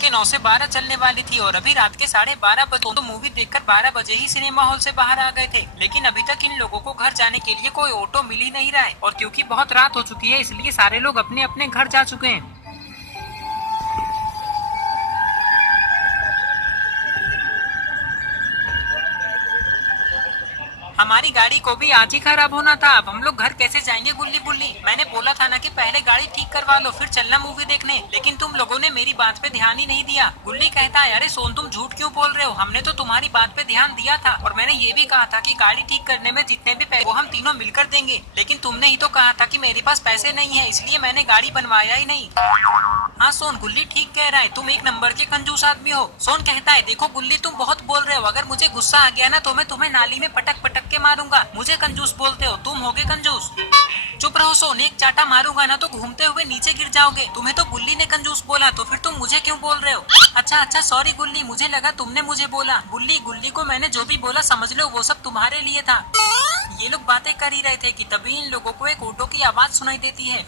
के 9 से 12 चलने वाली थी और अभी रात के 12:30 बजे तो मूवी देखकर 12 बजे ही सिनेमा हॉल से बाहर आ गए थे। लेकिन अभी तक इन लोगों को घर जाने के लिए कोई ऑटो मिल ही नहीं रहा है और क्योंकि बहुत रात हो चुकी है इसलिए सारे लोग अपने अपने घर जा चुके हैं। हमारी गाड़ी को भी आज ही खराब होना था। अब हम लोग घर कैसे जाएंगे गुल्ली बुल्ली? मैंने बोला था ना कि पहले गाड़ी ठीक करवा लो फिर चलना मूवी देखने, लेकिन तुम लोगों ने मेरी बात पे ध्यान ही नहीं दिया। गुल्ली कहता है अरे सोन तुम झूठ क्यों बोल रहे हो, हमने तो तुम्हारी बात पे ध्यान दिया था और मैंने ये भी कहा था कि गाड़ी ठीक करने में जितने भी पैसे वो हम तीनों मिलकर देंगे, लेकिन तुमने ही तो कहा था कि मेरे पास पैसे नहीं है इसलिए मैंने गाड़ी बनवाया ही नहीं। हाँ सोन, गुल्ली ठीक कह रहा है, तुम एक नंबर के कंजूस आदमी हो। सोन कहता है देखो गुल्ली तुम बहुत बोल रहे हो, अगर मुझे गुस्सा आ गया ना तो मैं तुम्हें नाली में पटक पटक के मारूंगा। मुझे कंजूस बोलते हो, तुम होगे कंजूस। चुप रहो सोन, एक चाटा मारूंगा ना तो घूमते हुए नीचे गिर जाओगे। तुम्हें तो गुल्ली ने कंजूस बोला तो फिर तुम मुझे क्यों बोल रहे हो? अच्छा सॉरी गुल्ली, मुझे लगा तुमने मुझे बोला। गुल्ली को मैंने जो भी बोला समझ लो वो सब तुम्हारे लिए था। ये लोग बातें कर ही रहे थे कि तभी इन लोगों को एक ऑटो की आवाज सुनाई देती है।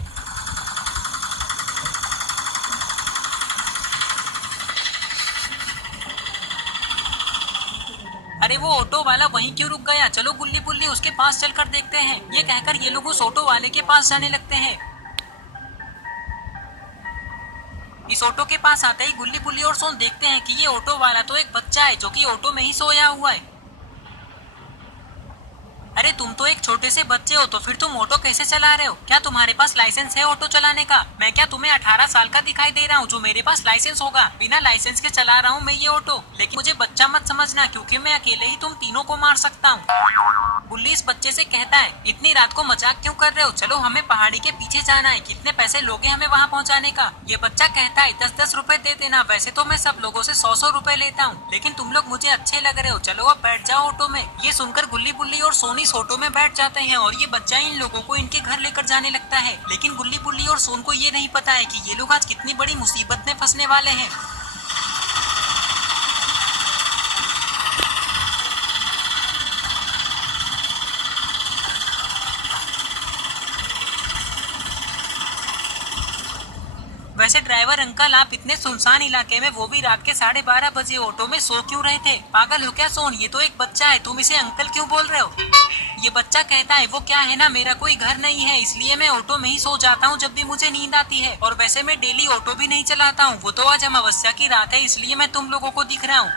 अरे वो ऑटो वाला वहीं क्यों रुक गया? चलो गुल्ली बुल्ली उसके पास चलकर देखते हैं। ये कहकर ये लोग उस ऑटो वाले के पास जाने लगते हैं। इस ऑटो के पास आते ही गुल्ली बुल्ली और सोन देखते हैं कि ये ऑटो वाला तो एक बच्चा है जो कि ऑटो में ही सोया हुआ है। अरे तुम तो एक छोटे से बच्चे हो तो फिर तुम ऑटो कैसे चला रहे हो? क्या तुम्हारे पास लाइसेंस है ऑटो चलाने का? मैं क्या तुम्हें 18 साल का दिखाई दे रहा हूँ जो मेरे पास लाइसेंस होगा? बिना लाइसेंस के चला रहा हूँ मैं ये ऑटो, लेकिन मुझे बच्चा मत समझना क्योंकि मैं अकेले ही तुम तीनों को मार सकता हूँ। गुल्ली इस बच्चे से कहता है इतनी रात को मजाक क्यों कर रहे हो, चलो हमें पहाड़ी के पीछे जाना है, कितने पैसे लोगे हमें वहाँ पहुँचाने का? ये बच्चा कहता है 10-10 रुपए दे देना, वैसे तो मैं सब लोगों से 100-100 रुपए लेता हूँ, लेकिन तुम लोग मुझे अच्छे लग रहे हो, चलो अब बैठ जाओ ऑटो में। ये सुनकर गुल्ली बुल्ली और सोनी इस ऑटो में बैठ जाते हैं और ये बच्चा इन लोगों को इनके घर लेकर जाने लगता है। लेकिन गुल्ली बुल्ली और सोन को ये नहीं पता है कि ये लोग आज कितनी बड़ी मुसीबत में फंसने वाले हैं। वैसे ड्राइवर अंकल आप इतने सुनसान इलाके में वो भी रात के 12:30 बजे ऑटो में सो क्यों रहे थे? पागल हो क्या सोन, ये तो एक बच्चा है, तुम इसे अंकल क्यों बोल रहे हो? ये बच्चा कहता है वो क्या है ना, मेरा कोई घर नहीं है इसलिए मैं ऑटो में ही सो जाता हूँ जब भी मुझे नींद आती है, और वैसे मैं डेली ऑटो भी नहीं चलाता हूँ, वो तो आज अमावस्या की रात है इसलिए मैं तुम लोगों को दिख रहा हूँ।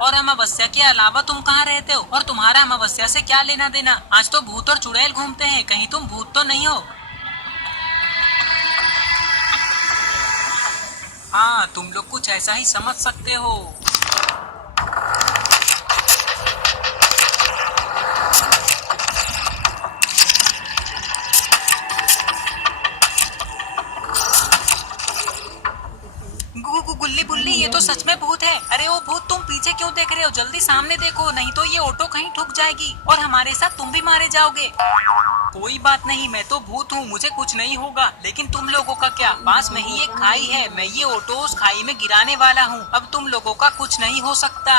और अमावस्या के अलावा तुम कहाँ रहते हो और तुम्हारा अमावस्या से क्या लेना देना? आज तो भूत और चुड़ैल घूमते हैं, कहीं तुम भूत तो नहीं हो? हाँ तुम लोग कुछ ऐसा ही समझ सकते हो। गुल्ली बुल्ली ये तो सच में भूत है। अरे वो भूत, तुम पीछे क्यों देख रहे हो, जल्दी सामने देखो नहीं तो ये ऑटो कहीं ठुक जाएगी और हमारे साथ तुम भी मारे जाओगे। कोई बात नहीं, मैं तो भूत हूँ, मुझे कुछ नहीं होगा, लेकिन तुम लोगों का क्या? पास में ही एक खाई है, मैं ये ऑटो उस खाई में गिराने वाला हूँ, अब तुम लोगों का कुछ नहीं हो सकता।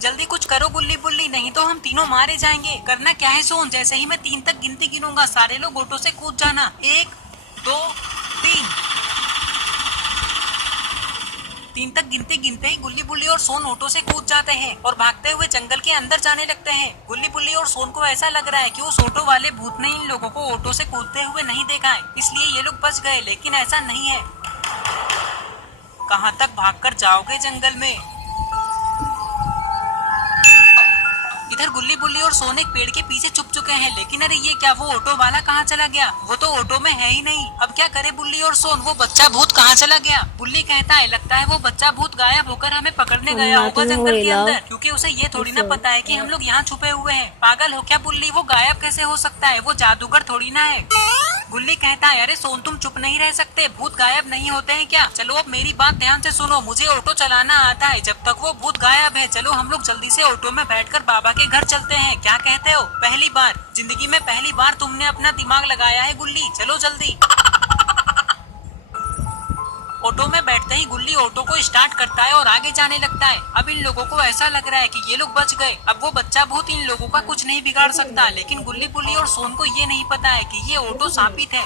जल्दी कुछ करो गुल्ली बुल्ली, नहीं तो हम तीनों मारे जाएंगे। करना क्या है सोन, जैसे ही मैं 3 तक गिनती गिनूंगा सारे लोग ऑटो से कूद जाना। 1 2 3। 3 तक गिनते गिनते ही गुल्ली बुल्ली और सोन ऑटो से कूद जाते हैं और भागते हुए जंगल के अंदर जाने लगते हैं। गुल्ली बुल्ली और सोन को ऐसा लग रहा है कि उस ऑटो वाले भूत ने इन लोगों को ऑटो से कूदते हुए नहीं देखा है, इसलिए ये लोग बच गए, लेकिन ऐसा नहीं है। कहाँ तक भागकर जाओगे जंगल में? इधर गुल्ली बुल्ली और सोन एक पेड़ के पीछे छुप चुके हैं, लेकिन अरे ये क्या, वो ऑटो वाला कहाँ चला गया? वो तो ऑटो में है ही नहीं। अब क्या करे बुल्ली और सोन, वो बच्चा भूत कहाँ चला गया? बुल्ली कहता है लगता है वो बच्चा भूत गायब होकर हमें पकड़ने गया होगा जंगल के अंदर, क्योंकि उसे ये थोड़ी ना पता है कि हम लोग यहाँ छुपे हुए हैं। पागल हो क्या बुल्ली, वो गायब कैसे हो सकता है, वो जादूगर थोड़ी ना है। गुल्ली कहता है अरे सोन तुम चुप नहीं रह सकते, भूत गायब नहीं होते हैं क्या? चलो अब मेरी बात ध्यान से सुनो, मुझे ऑटो चलाना आता है, जब तक वो भूत गायब है चलो हम लोग जल्दी से ऑटो में बैठकर बाबा के घर चलते हैं, क्या कहते हो? पहली बार जिंदगी में पहली बार तुमने अपना दिमाग लगाया है गुल्ली, चलो जल्दी। ऑटो में बैठते ही गुल्ली ऑटो को स्टार्ट करता है और आगे जाने लगता है। अब इन लोगों को ऐसा लग रहा है कि ये लोग बच गए। अब वो बच्चा भूत इन लोगों का कुछ नहीं बिगाड़ सकता, लेकिन गुल्ली बुल्ली और सोन को ये नहीं पता है कि ये ऑटो शापित है।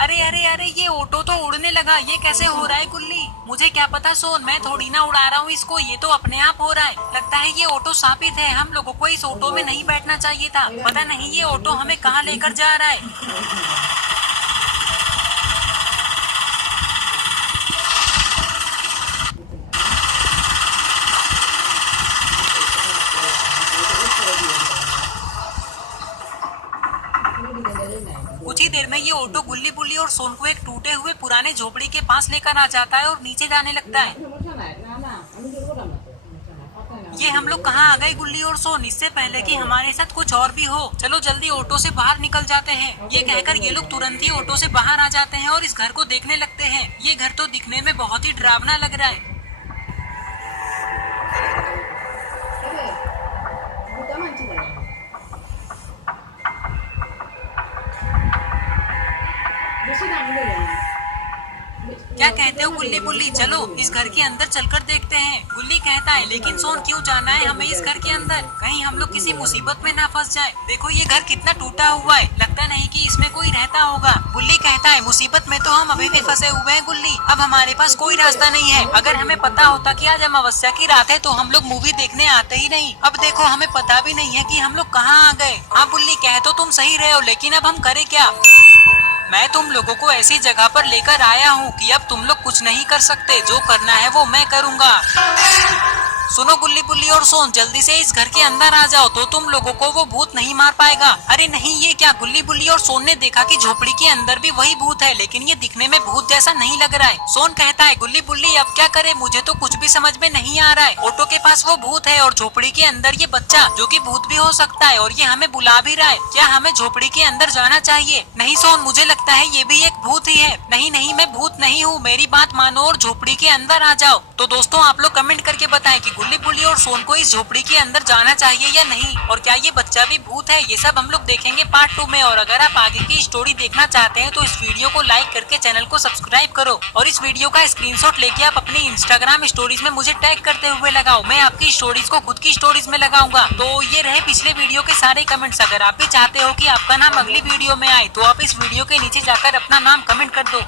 अरे अरे अरे, ये ऑटो तो उड़ने लगा, ये कैसे हो रहा है गुल्ली? मुझे क्या पता सोन, मैं थोड़ी ना उड़ा रहा हूँ इसको, ये तो अपने आप हो रहा है। लगता है ये ऑटो शापित है, हम लोगों को इस ऑटो में नहीं बैठना चाहिए था। पता नहीं ये ऑटो हमें कहाँ लेकर जा रहा है। कुछ ही देर में ये ऑटो गुल्ली बुल्ली और सोन को एक टूटे हुए पुराने झोपड़ी के पास लेकर आ जाता है और नीचे जाने लगता है। ये हम लोग कहाँ आ गए गुल्ली और सोन, इससे पहले कि हमारे साथ कुछ और भी हो। चलो जल्दी ऑटो से बाहर निकल जाते हैं। ये कहकर ये लोग तुरंत ही ऑटो से बाहर आ जाते हैं और इस घर को देखने लगते हैं। ये घर तो दिखने में बहुत ही डरावना लग रहा है। क्या कहते हो गुल्ली बुल्ली, चलो इस घर के अंदर चलकर देखते हैं। गुल्ली कहता है लेकिन सोन क्यों जाना है हमें इस घर के अंदर, कहीं हम लोग किसी मुसीबत में ना फंस जाए। देखो ये घर कितना टूटा हुआ है, लगता नहीं कि इसमें कोई रहता होगा। गुल्ली कहता है मुसीबत में तो हम अभी भी फंसे हुए हैं गुल्ली, अब हमारे पास कोई रास्ता नहीं है। अगर हमें पता होता कि आज अमावस्या की रात है तो हम लोग मूवी देखने आते ही नहीं। अब देखो हमें पता भी नहीं है कि हम लोग कहाँ आ गए। हाँ बुल्ली कह तो तुम सही रहे हो, लेकिन अब हम करें क्या? मैं तुम लोगों को ऐसी जगह पर लेकर आया हूँ कि अब तुम लोग कुछ नहीं कर सकते, जो करना है वो मैं करूँगा। सुनो गुल्ली बुल्ली और सोन, जल्दी से इस घर के अंदर आ जाओ तो तुम लोगों को वो भूत नहीं मार पाएगा। अरे नहीं, ये क्या? गुल्ली बुल्ली और सोन ने देखा कि झोपड़ी के अंदर भी वही भूत है, लेकिन ये दिखने में भूत जैसा नहीं लग रहा है। सोन कहता है गुल्ली बुल्ली अब क्या करे, मुझे तो कुछ भी समझ में नहीं आ रहा है। ऑटो के पास वो भूत है और झोपड़ी के अंदर ये बच्चा जो कि भूत भी हो सकता है, और ये हमें बुला भी रहा है। क्या हमें झोपड़ी के अंदर जाना चाहिए? नहीं सोन, मुझे लगता है ये भी एक भूत ही है। नहीं नहीं, मैं भूत नहीं हूँ, मेरी बात मानो और झोपड़ी के अंदर आ जाओ। तो दोस्तों आप लोग कमेंट करके बताएं कि गुल्ली बुल्ली और सोन को इस झोपड़ी के अंदर जाना चाहिए या नहीं, और क्या ये बच्चा भी भूत है। ये सब हम लोग देखेंगे पार्ट 2 में। और अगर आप आगे की स्टोरी देखना चाहते हैं तो इस वीडियो को लाइक करके चैनल को सब्सक्राइब करो, और इस वीडियो का स्क्रीनशॉट लेके आप अपनी इंस्टाग्राम स्टोरीज में मुझे टैग करते हुए लगाओ। मैं आपकी स्टोरीज को खुद की स्टोरीज में लगाऊंगा। तो ये रहे पिछले वीडियो के सारे कमेंट्स। अगर आप भी चाहते हो कि आपका नाम अगली वीडियो में आए तो आप इस वीडियो के नीचे जाकर अपना नाम कमेंट कर दो।